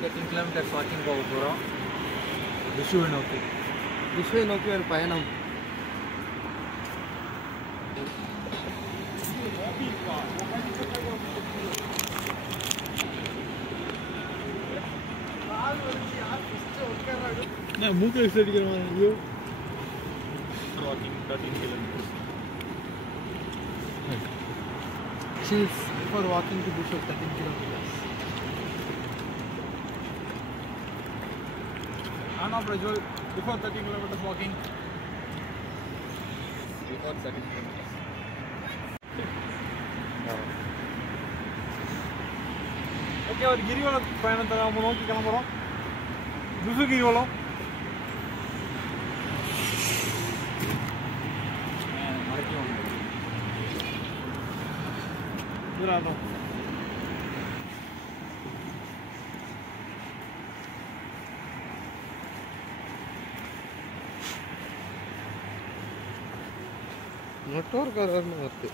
13 kilometers walking போக போகிறோம் விஷுவை நோக்கி. விஷுவை நோக்கி ஒரு பயணம். மூக்கு அடிக்கிற மாதிரி. Walking 13 kilometers. Cheers for walking to Bishop 13 kilometers. Anna Prajwal, before 13 kilometers walking. Before 13 kilometers. Okay, ஒரு கிரிவல பயணத்தை நம்ம நோக்கி கிளம்புறோம். துசு கிரிவலம். இதுதான் நெட்வொர்க் எரர்னு வருது.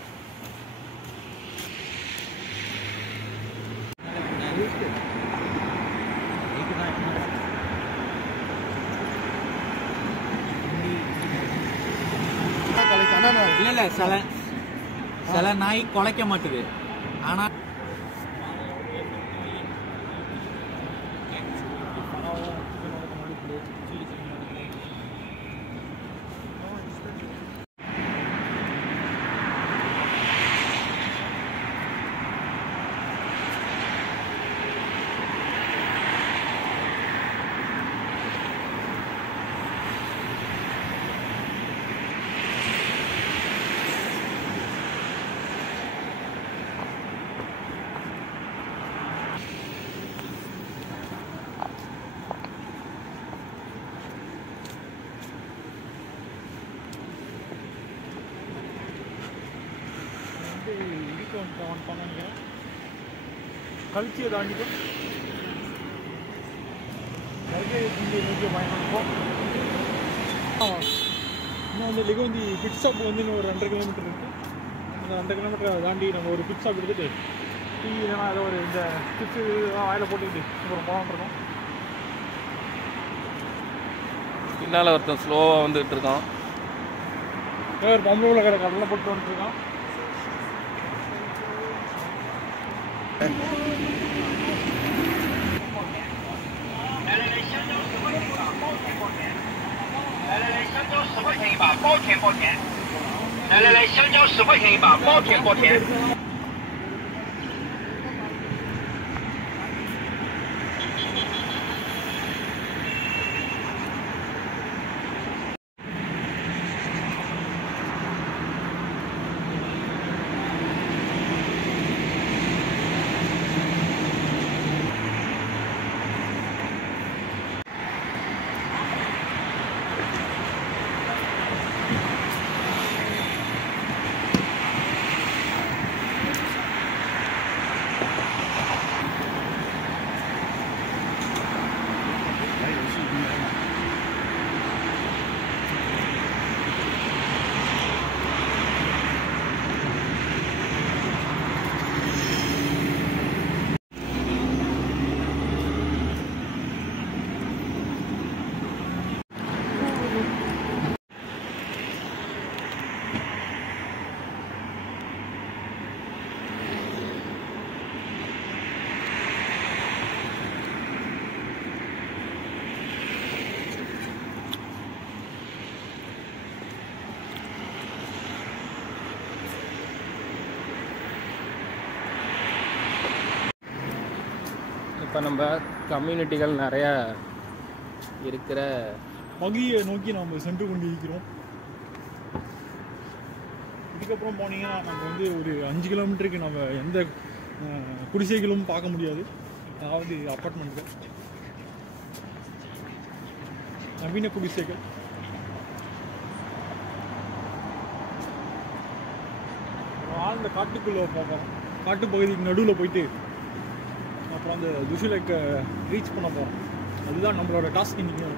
இல்லை சில நாய் குலைக்க மாட்டுது. ஆனால் பண்ணாங்க கல்ச்சியை தாண்டிக்கும் நோக்கிய பயணம். இன்னும் வந்து லிகோந்தி பிட் ஸ்டாப் வந்து இன்னும் ஒரு 2.5 கிலோமீட்டர் இருக்குது. அந்த 2 கிலோமீட்டரை தாண்டி நம்ம ஒரு பிட் ஸ்டாப் எடுத்துகிட்டு டீ இல்லைனா ஏதோ ஒரு இந்த சிப்ஸு இதெல்லாம் வாயில் போட்டுக்கிட்டு அப்புறம் போகலான்ட்ருக்கோம். பின்னால் ஒருத்தன் ஸ்லோவாக வந்துகிட்டு இருக்கான். ஒரு பம்பளூரில் கடை கடலை போட்டு வந்துட்டுருக்கான்.来，香蕉10块钱一把，包甜包甜。இப்போ நம்ம கம்யூனிட்டிகள் நிறையா இருக்கிற பகுதியை நோக்கி நம்ம சென்று கொண்டு இருக்கிறோம். இதுக்கப்புறம் போனீங்கன்னா நம்ம வந்து ஒரு 5 கிலோமீட்டருக்கு நம்ம எந்த குடிசைகளும் பார்க்க முடியாது. அதாவது அப்பார்ட்மெண்ட்கள், நவீன குடிசைகள். ஆழ்ந்த காட்டுக்குள்ளே போகிறோம். காட்டு பகுதிக்கு நடுவில் போயிட்டு அப்புறம் அந்த துஷி லேக்கை ரீச் பண்ண போகிறோம். அதுதான் நம்மளோட டாஸ்க் இன்னைக்கு.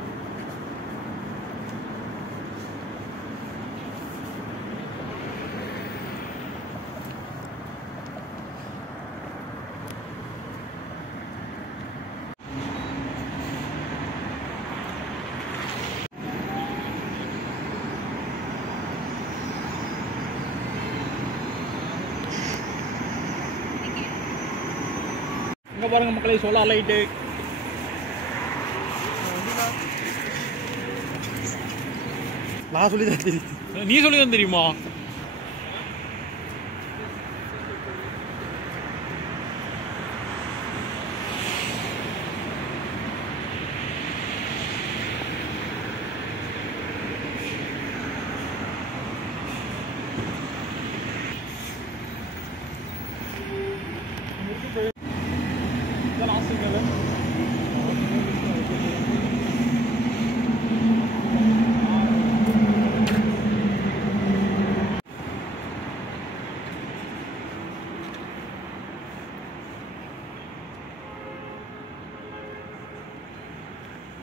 பாருங்கள் மக்களை, சோலார் லைட்டு. நான் சொல்லி தான் தெரியும். நீ சொல்லி தான் தெரியுமா?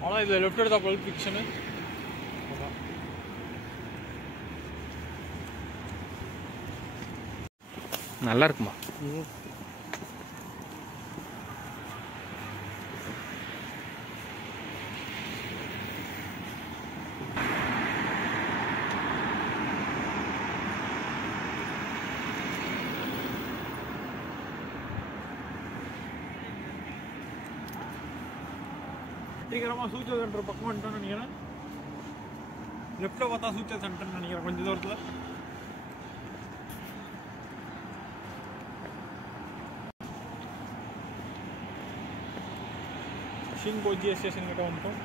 ஆனால் இதில் லெஃப்ட் எடுத்தா பல்ப் ஃபிக்ஷனு நல்லா இருக்குமா? வெற்றிகரமாக சூச்சல் சென்டர் பக்கம் வந்துட்டோன்னு நினைக்கிறேன். லெஃப்ட்டில் பார்த்தா சூச்சல் சென்டர்னு நினைக்கிறேன் கொஞ்சம் தூரத்தில். ஷின்போஜியா ஸ்டேஷன் கிட்ட வந்துட்டோம்.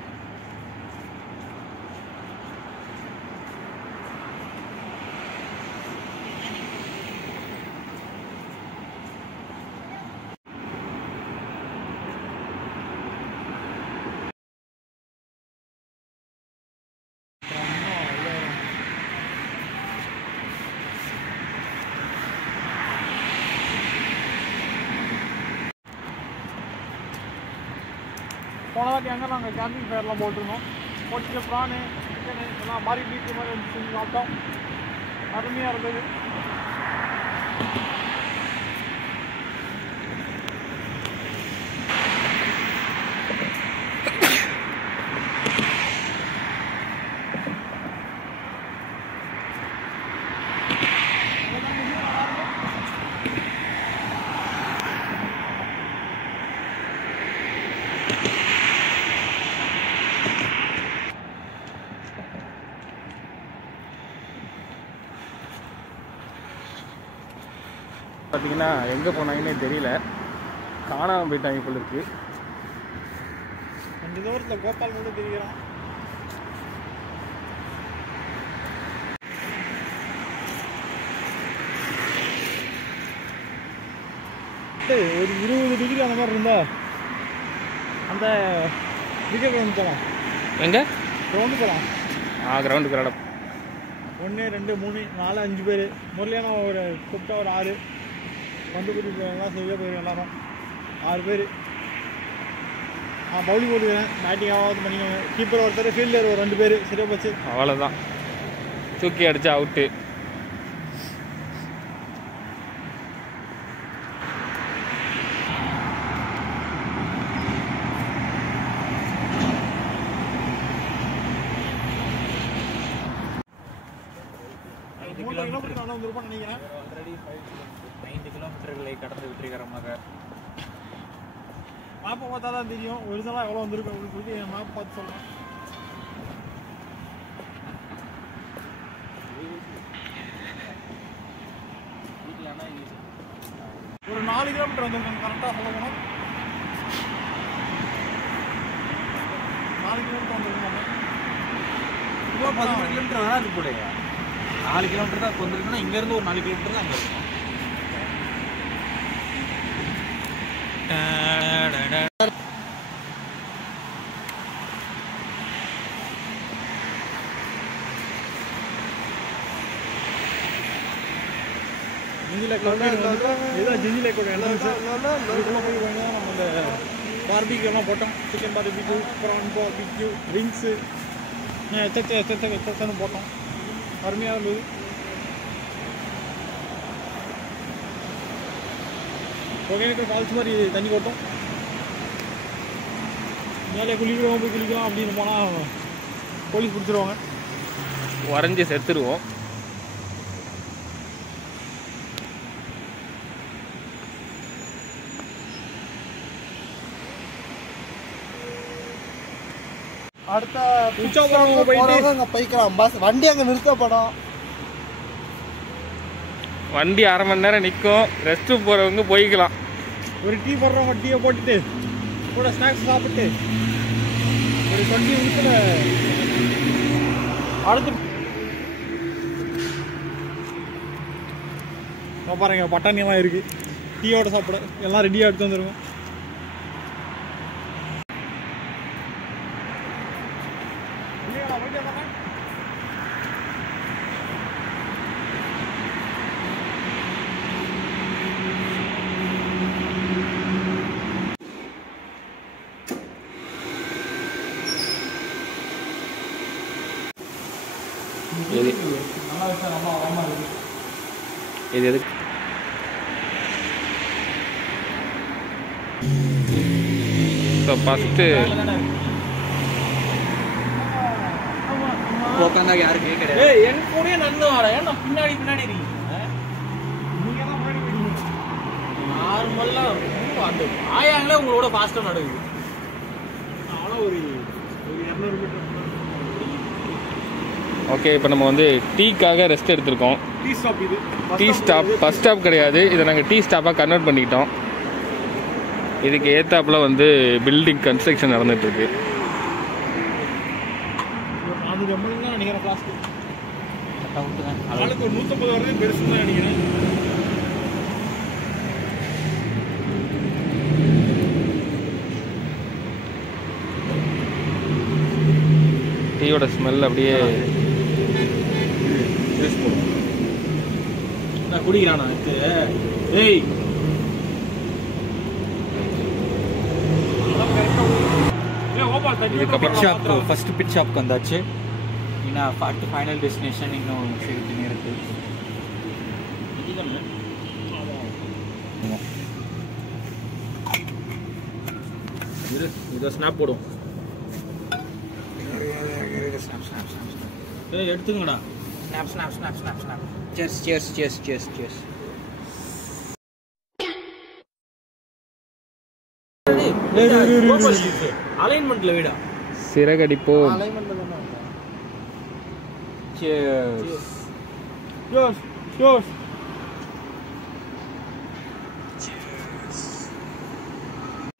போன வாட்டி அங்கே நாங்கள் கேம்பிங் ஃபயர்லாம் போட்டிருந்தோம். போட்டு ப்ரானு சிக்கனு எல்லாம் மாதிரி பீச்சு மாதிரி வந்து சாப்பிட்டோம். அருமையாக இருந்தது. பார்த்தீங்கன்னா எங்கே போனாங்கன்னே தெரியல, காணாமல் போயிட்டாங்க போல இருக்கு. கொஞ்சம் தூரத்தில் கோபால் கூட தெரிகிறான். ஒரு 20 டிகிரி அந்த மாதிரி இருந்தா அந்த கிரிக்கெட் கிரவுண்ட் போகலாம். எங்கே? கிரவுண்டு போகலாம். கிரவுண்டுக்கு இடம் 1 2 3 4 5 பேர். முரளியான ஒரு கூப்பிட்டா ஒரு 6 வந்து கூட்டிட்டு போவாங்க. சரியாக போயிடும் எல்லாரும். 6 பேர். பவுலிங் போட்டுக்கிறேன். பேட்டிங் ஆகாது பண்ணிக்கோங்க. கீப்பர் ஒருத்தர், ஃபீல்டர் ஒரு 2 பேர். சரியாக போச்சு. அவ்வளோதான், தூக்கி அடிச்சா அவுட்டு. நினைக்கிறேன். ஆல்ரெடி 9 கிலோமீட்டர்களை கடந்து வெற்றிகரமாக. மேப்பை பார்த்தா தான் தெரியும் ஒரிஜினலாக எவ்வளோ வந்திருக்கு அப்படின்னு சொல்லிட்டு என் மேப் பார்த்து சொல்கிறேன். ஒரு 4 கிலோமீட்டர் வந்துருக்கோம் கரெக்டாக சொல்ல போனோம். 4 கிலோமீட்டர் வந்துருக்கோம். இப்போ 13 கிலோமீட்டர் வராது போலையா? 4 கிலோமீட்டர் தான் வந்துருக்குன்னா இங்கேருந்து ஒரு 4 கிலோமீட்டர் தான் அங்கே இருக்கும். ஜிஞ்சிலேக்கோட என்ட்ரன்ஸு. இதுக்குள்ளே போய் வாங்க. நம்ம இந்த பார்பிக்யூலாம் போட்டோம். Chicken barbecue, prawn barbecue, drinks எச்சன்னு போட்டோம். அருமையாக இருந்தது. ஒகேனக்கல் ஃபால்ஸ் மாதிரி தண்ணி கொட்டும். மேலே குளிக்கிறோம் போய் குளிக்கலாம் அப்படின்னு போனால் போலீஸ் பிடிச்சிருவாங்க. உறைஞ்சி செத்துருவோம். அடுத்த உற்சாகம் போயிட்டு அங்கே போய்க்கலாம். பஸ் வண்டி அங்கே நிறுத்தப்படும். வண்டி அரை மணி நேரம் நிற்கும். ரெஸ்ட் ரூம் போகிறவங்க போய்க்கலாம். ஒரு டீ போடுறவங்க டீயை போட்டுட்டு கூட ஸ்நாக்ஸ் சாப்பிட்டு ஒரு 20 நிமிஷத்தில் அடுத்து பாருங்க பட்டாணியெல்லாம் இருக்கு. டீயோட சாப்பிட எல்லாம் ரெடியாக எடுத்து வந்துருக்கோம். இது எதுக்கு இப்போ ஃபஸ்ட்டு உட்காந்தா யாரும் கேட்கறது. என் கூட நடந்து வர ஏன்னா பின்னாடி இருக்கீங்க. நார்மலா அந்த ஆயாங்களே உங்களோட ஃபாஸ்டா நடக்குது. அவ்வளோ ஒரு 200 மீட்டர். ஓகே, இப்போ நம்ம வந்து டீக்காக ரெஸ்ட் எடுத்திருக்கோம். டீ ஸ்டாப் இது. டீ ஸ்டாப் ஃபஸ்ட் ஸ்டாப் கிடையாது, இதை நாங்கள் டீ ஸ்டாப்பாக கன்வெர்ட் பண்ணிக்கிட்டோம். இதுக்கு ஏத்தாப்புல வந்து பில்டிங் கன்ஸ்ட்ரக்ஷன் நடந்துகிட்ருக்கு. 400 ml தான் நினைக்கிறேன் பிளாஸ்டிக். ஆளுக்கு ஒரு 150 வரது பெருசு தான் நினைக்கிறேன். டீயோட ஸ்மெல் அப்படியே குடிக்கிறானா? ஏய் இதுக்கப்புறம் ஃபர்ஸ்ட் பிட் ஷாப்க்கு வந்தாச்சு. இன்னும் அடுத்து ஃபைனல் டெஸ்டினேஷன் இன்னும் ஷேப்பிங் இருக்கு. இதை ஸ்னாப் போடும். ஏய் எடுத்துங்கடா. Snap snap snap snap snap. Cheers cheers cheers cheers cheers. அலைன்மெண்ட்ல விடா. சிறகடிப்போம். அலைன்மெண்ட்ல தான. சியர்ஸ். யோஸ் யோஸ்.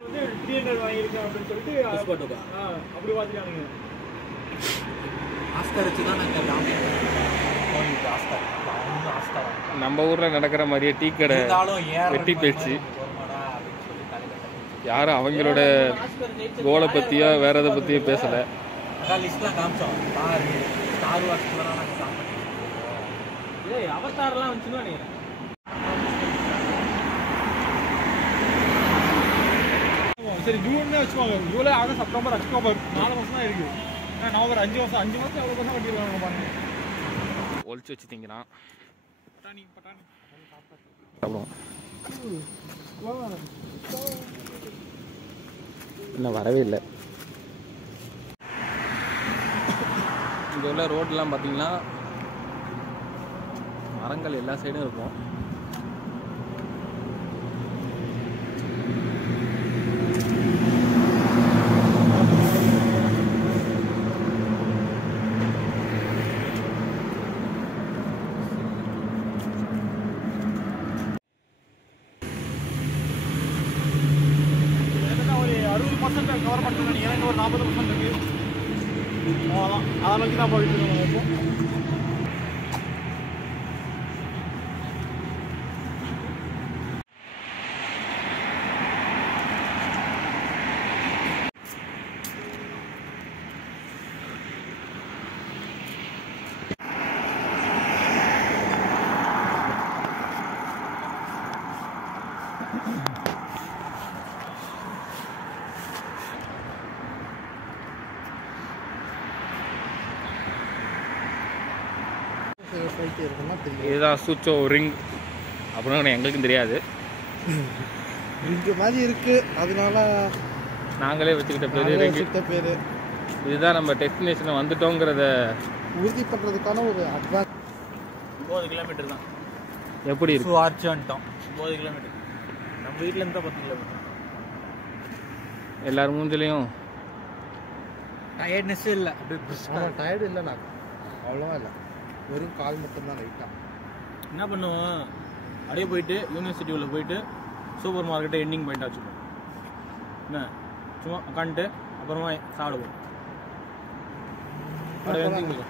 வந்து 300 வாங்கியிருக்கேன் அப்படின்னு சொல்லிட்டு அப்படி வாங்கிட்டானுங்க. ஆஸ்கர் வச்சு தான் நாங்கள் ஆஸ்கர் ஆஸ்கர் நம்ம ஊரில் நடக்கிற மாதிரியே டீ கடை வெட்டி போயிடுச்சு. யாரும் அவங்களோட கோலை பற்றியோ வேற எதை பற்றியோ பேசலை. அதான் லிஸ்ட்லாம் காமிச்சோம். ஸ்டார் வாட்ச்லாம் நாங்கள் காமிச்சோம். ஏய் அவதாரெலாம் வந்துச்சுன்னு நினைக்கிறேன். சரி ஜூன்னே வச்சுக்கோங்க. ஜூலை, ஆகஸ்ட், செப்டம்பர், அக்டோபர் 4 மாதம் தான் இருக்குது. ஏன்னா நவம்பர் 5 மாதம் எவ்வளோ பர்சன்ட் கட்டிடுவாங்க பாருங்க. ஒழிச்சு வச்சு திங்கிறான். பட்டாணி பட்டாணி சாப்பிடுவோம். இன்னும் வரவே இல்லை. இங்கே உள்ள ரோடெலாம் பார்த்தீங்கன்னா மரங்கள் எல்லா சைடும் இருக்கும். கவர் பண்ணுறது நினைக்கிறேன். இன்னும் ஒரு 40% இருக்குது. அவ்வளோதான். அதை நோக்கி தான் போயிட்டு இருக்கோம் இப்போ. இதுதான் சூச்சோ ரிங் அப்படின்னு எங்களுக்கும் தெரியாது. ரிங்கு மாதிரி இருக்கு, அதனால நாங்களே வச்சுக்கிட்ட பேர் ரிங். பேர் இதுதான் நம்ம டெஸ்டினேஷனை வந்துட்டோங்கிறத உறுதி பண்ணுறதுக்கான ஒரு அட்வான்ஸ். 9 கிலோமீட்டர் தான். எப்படி இருக்கு? ஆர்ச்சி வந்துட்டோம். 9 கிலோமீட்டர். நம்ம வீட்டிலேருந்து தான் 10 கிலோமீட்டர். எல்லாரும் மூஞ்சிலையும் டயர்ட்னஸ்ஸே இல்லை, அப்படியே brisk-ஆ. ஆமாம் டயர்டு இல்லை நான் அவ்வளோவா இல்லை, வெறும் கால் மட்டும்தான் லைட்டாக. என்ன பண்ணுவோம், அப்படியே போயிட்டு யூனிவர்சிட்டி உள்ள போயிட்டு சூப்பர் மார்க்கெட்டை எண்டிங் பாயிண்ட் வச்சுப்போம். என்ன சும்மா உட்காந்துட்டு அப்புறமா சாப்பிடுவோம். அப்படியே வந்து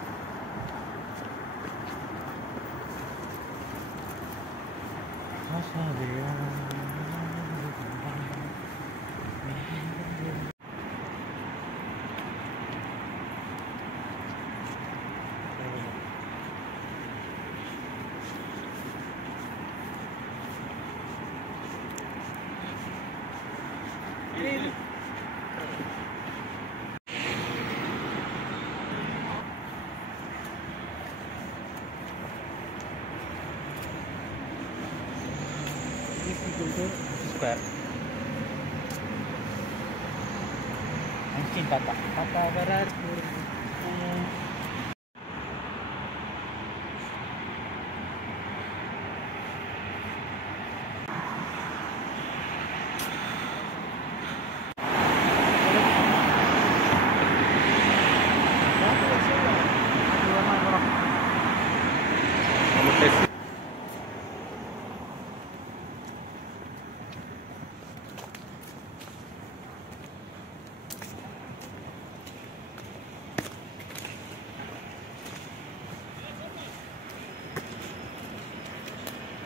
ஸ்கொயர் ஐன்ஸ்டீன் தாத்தா தாத்தா வரார்.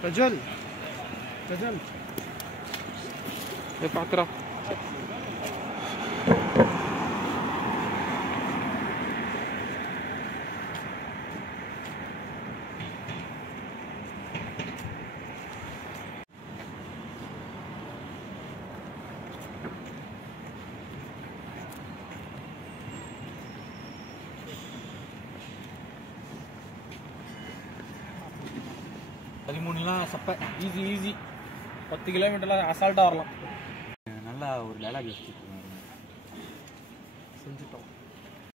பிரஜ்வல் பார்க்குறா. பதிமூணுலாம் சப்பை ஈஸி 10 கிலோமீட்டர்லாம் அசால்ட்டாக வரலாம். நல்லா ஒரு டைலாக் வச்சு